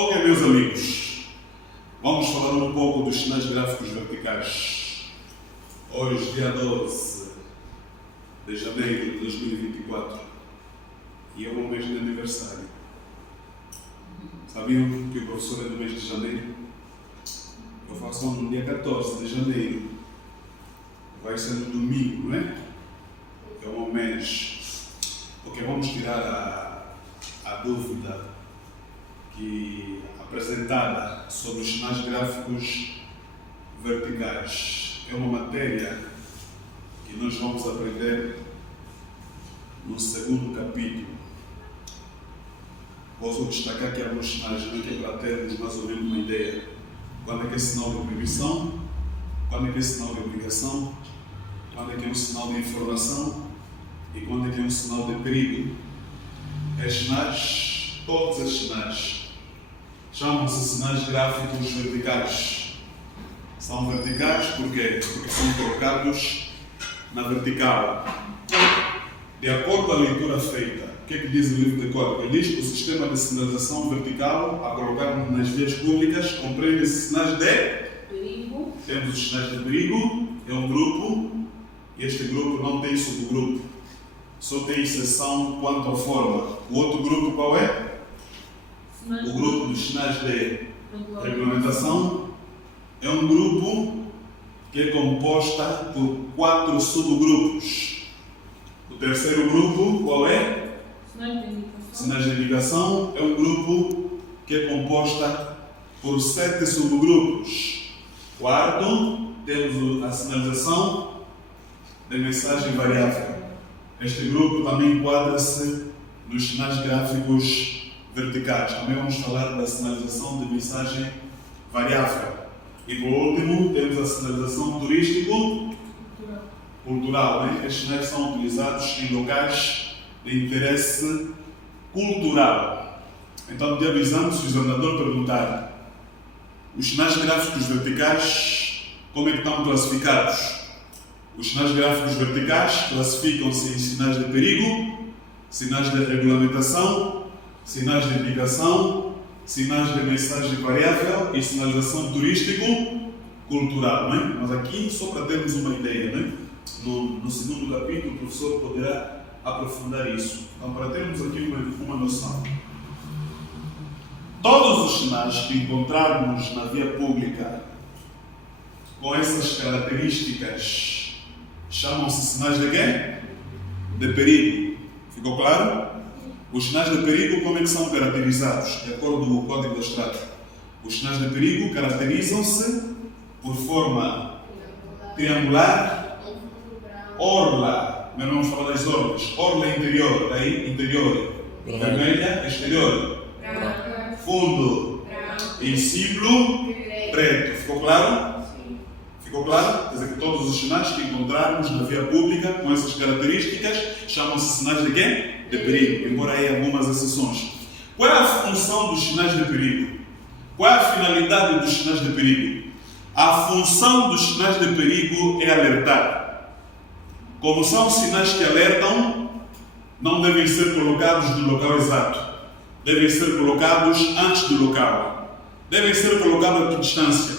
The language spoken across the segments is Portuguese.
Ok, meus amigos, vamos falar um pouco dos sinais gráficos verticais. Hoje, dia 12 de janeiro de 2024, e é um mês de aniversário. Sabiam que o professor é do mês de janeiro? Eu faço no dia 14 de janeiro. Vai ser no domingo, não é? É um mês. Ok, vamos tirar a dúvida que apresentada sobre os sinais gráficos verticais. É uma matéria que nós vamos aprender no segundo capítulo. Posso destacar aqui alguns sinais, que é para termos mais ou menos uma ideia. Quando é que é sinal de proibição, quando é que é sinal de obrigação, quando é que é um sinal de informação e quando é que é um sinal de perigo. Estes sinais, todos estes sinais, chamam-se sinais gráficos verticais. São verticais porque são colocados na vertical. De acordo com a leitura feita, o que é que diz o livro de código? Ele diz que o sistema de sinalização vertical a colocar nas vias públicas compreende sinais de perigo. Temos os sinais de perigo, é um grupo, e este grupo não tem subgrupo. Só tem exceção quanto à forma. O outro grupo qual é? O grupo dos sinais de regulamentação é um grupo que é composto por 4 subgrupos. O terceiro grupo, qual é? Sinais de indicação é um grupo que é composto por 7 subgrupos. Quarto, temos a sinalização de mensagem variável. Este grupo também enquadra-se nos sinais gráficos verticais. Também vamos falar da sinalização de mensagem variável. E por último, temos a sinalização turístico-cultural. Estes sinais são utilizados em locais de interesse cultural. Então, no dia do exame, se o examinador perguntar os sinais gráficos verticais, como é que estão classificados? Os sinais gráficos verticais classificam-se em sinais de perigo, sinais de regulamentação, sinais de indicação, sinais de mensagem variável e sinalização turístico-cultural. Mas aqui, só para termos uma ideia, no segundo capítulo, o professor poderá aprofundar isso. Então, para termos aqui uma noção. Todos os sinais que encontrarmos na via pública com essas características chamam-se sinais de quê? De perigo. Ficou claro? Os sinais de perigo, como é que são caracterizados? De acordo com o Código da Estrada. Os sinais de perigo caracterizam-se por forma triangular, orla. Mas não vamos falar das orlas. Orla interior, daí interior. Vermelha, exterior. Fundo e símbolo preto. Ficou claro? Ficou claro? Quer dizer que todos os sinais que encontrarmos na via pública com essas características chamam-se sinais de quê? De perigo, embora há algumas exceções. Qual é a função dos sinais de perigo? Qual é a finalidade dos sinais de perigo? A função dos sinais de perigo é alertar. Como são sinais que alertam, não devem ser colocados no local exato. Devem ser colocados antes do local. Devem ser colocados a que distância?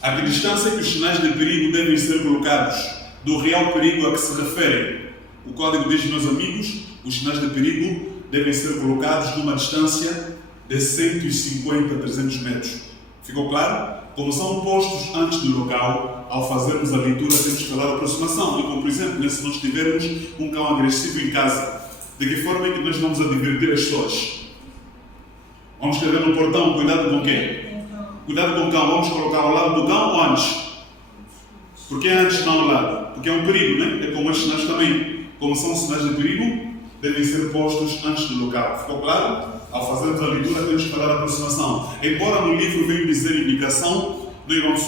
A que distância que os sinais de perigo devem ser colocados do real perigo a que se referem? O código diz, meus amigos, os sinais de perigo devem ser colocados numa distância de 150 a 300 metros. Ficou claro? Como são postos antes do local, ao fazermos a leitura temos que falar a aproximação. E como, por exemplo, se nós tivermos um cão agressivo em casa, de que forma é que nós vamos advertir as pessoas? Vamos escrever no portão, cuidado com quem? Cuidado com o cão, vamos colocar ao lado do cão ou antes? Porque é antes, não ao lado? Porque é um perigo, É como os sinais também. Como são sinais de perigo, devem ser postos antes do local. Ficou claro? Ao fazermos a leitura, temos que falar a aproximação. Embora no livro venha dizer indicação, nós vamos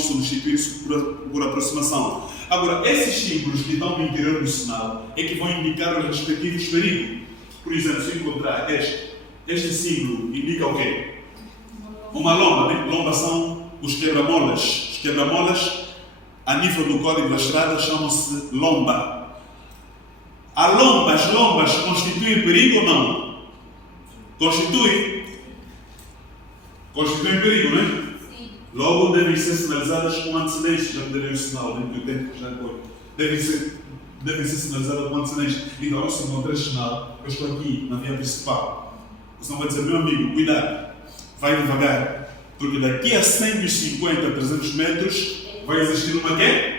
substituir isso por aproximação. Agora, esses símbolos que estão no interior do sinal é que vão indicar os respectivos perigos. Por exemplo, se eu encontrar este símbolo indica o quê? Uma lomba, Lomba são os quebra-molas. Os quebra-molas, a nível do Código da Estrada, chamam-se lomba. As lombas constituem perigo ou não? Constituem. constituem perigo, não é? Logo devem ser sinalizadas com antecedência, já me deram um sinal, né? Que o tempo já foi. Devem ser sinalizadas com antecedência. Então, se encontrar esse sinal, eu estou aqui na via principal. Você não vai dizer, meu amigo, cuidado, vai devagar, porque daqui a 150, 300 metros vai existir uma quê?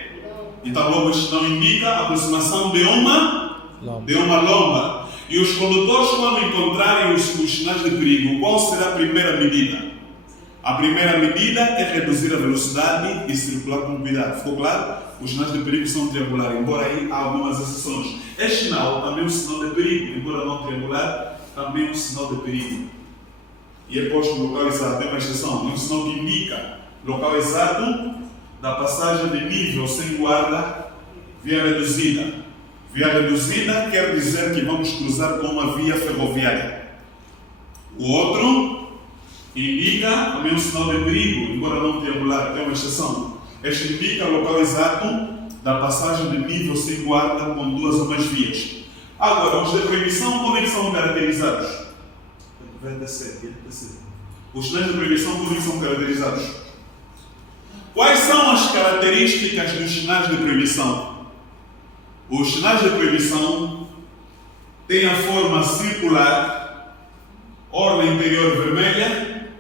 Então, logo este não indica a aproximação de uma lomba. E os condutores, quando encontrarem os sinais de perigo, qual será a primeira medida? A primeira medida é reduzir a velocidade e circular com cuidado. Ficou claro? Os sinais de perigo são triangulares, embora aí há algumas exceções. Este sinal também é um sinal de perigo, embora não triangular, também é um sinal de perigo. E é posto no local exato, é uma exceção. É um sinal que indica local exato da passagem de nível sem guarda, via reduzida. Via reduzida quer dizer que vamos cruzar com uma via ferroviária. O outro indica também um sinal de perigo, embora não triangular, é uma exceção. Este indica o local exato da passagem de nível sem guarda com duas ou mais vias. Agora, os de proibição, como é que são caracterizados? Os sinais de proibição, como é que são caracterizados? Quais são as características dos sinais de proibição? Os sinais de proibição têm a forma circular, orla interior vermelha,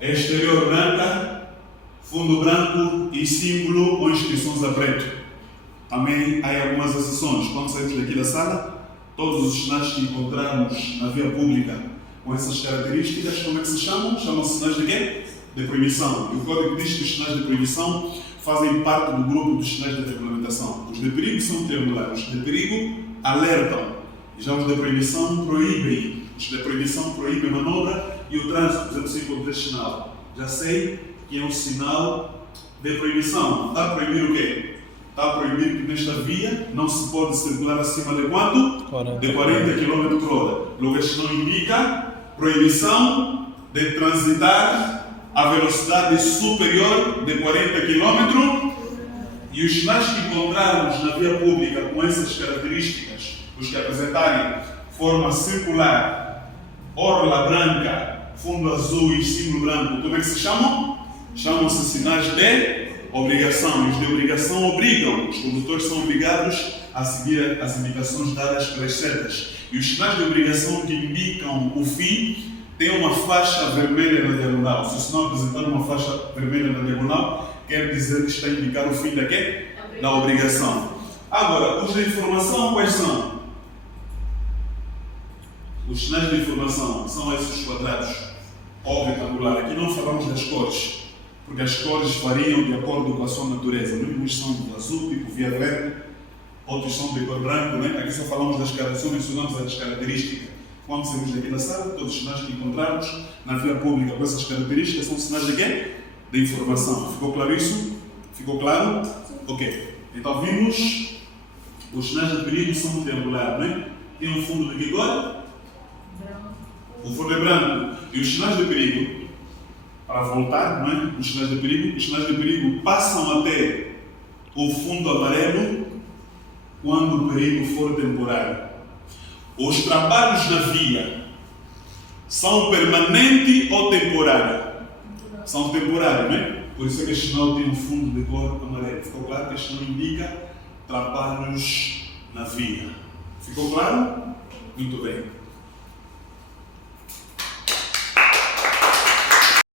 exterior branca, fundo branco e símbolo ou inscrições a preto. Também há algumas exceções. Quando saímos daqui da sala, todos os sinais que encontrarmos na via pública com essas características, como é que se chamam? Chamam-se sinais de quê? De proibição. E o Código diz que os sinais de proibição fazem parte do grupo dos sinais de regulamentação. Os de perigo são triangulares. Os de perigo alertam. Já os de proibição proíbem. Os de proibição proíbem a manobra e o trânsito. Por exemplo, se encontrar esse sinal, já sei que é um sinal de proibição. Está a proibir o quê? Está a proibir que nesta via não se pode circular acima de quanto? De 40 km/h. Logo, este não indica proibição de transitar a velocidade superior de 40 km. E os sinais que encontrarmos na via pública com essas características, os que apresentarem forma circular, orla branca, fundo azul e símbolo branco, como é que se chamam? Chamam-se sinais de obrigação. E os de obrigação obrigam. Os condutores são obrigados a seguir as indicações dadas pelas setas. E os sinais de obrigação que indicam o fim têm uma faixa vermelha na diagonal. Se o sinal apresentar uma faixa vermelha na diagonal, quer dizer que está a indicar o fim da quê? Da obrigação. Agora, os de informação quais são? Os sinais de informação são esses quadrados ou retangular. Aqui não falamos das cores, porque as cores variam de acordo com a sua natureza. Uns são de azul, tipo via verde, outros são de cor branco, né? Aqui só falamos das características, só mencionamos as características. Quando saímos daqui da sala, todos os sinais que encontrarmos na via pública com essas características são sinais de quê? De informação. Ficou claro isso? Ficou claro? Ok. Então vimos, os sinais de perigo são triangulares, né? Tem um fundo de que cor? O fundo é branco. E os sinais de perigo, para voltar, não é? Os sinais de perigo passam até o fundo amarelo quando o perigo for temporário. Os trabalhos na via são permanentes ou temporários? São temporários, não é? Por isso é que este sinal tem um fundo de cor amarelo. Ficou claro que este não indica trabalhos na via. Ficou claro? Muito bem.